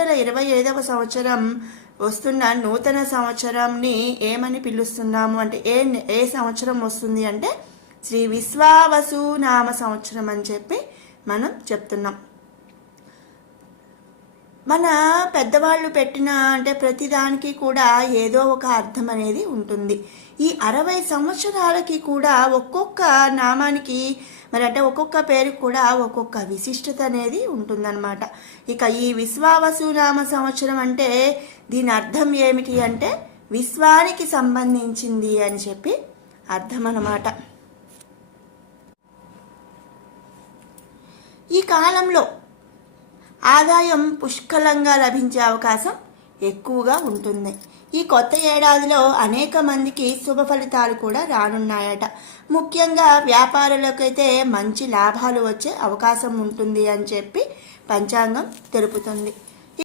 2025వ సంవత్సరం వస్తున్న నూతన సంవత్సరంని ఏమని పిలుస్తున్నాము అంటే ఏ సంవత్సరం వస్తుంది అంటే శ్రీ విశ్వావసు నామ సంవత్సరం అని చెప్పి మనం చెప్తున్నాం. మన పెద్దవాళ్ళు పెట్టిన అంటే ప్రతిదానికి కూడా ఏదో ఒక అర్థం అనేది ఉంటుంది. ఈ 60 సంవత్సరాలకి కూడా ఒక్కొక్క నామానికి మరి అంటే ఒక్కొక్క పేరుకి కూడా ఒక్కొక్క విశిష్టత అనేది ఉంటుందన్నమాట. ఇక ఈ విశ్వావసు నామ సంవత్సరం అంటే దీని అర్థం ఏమిటి అంటే విశ్వానికి సంబంధించింది అని చెప్పి అర్థం అన్నమాట. ఈ కాలంలో ఆదాయం పుష్కలంగా లభించే అవకాశం ఎక్కువగా ఉంటుంది. ఈ కొత్త ఏడాదిలో అనేక మందికి శుభ ఫలితాలు కూడా రానున్నాయట. ముఖ్యంగా వ్యాపారులకైతే మంచి లాభాలు వచ్చే అవకాశం ఉంటుంది అని చెప్పి పంచాంగం తెలుపుతుంది.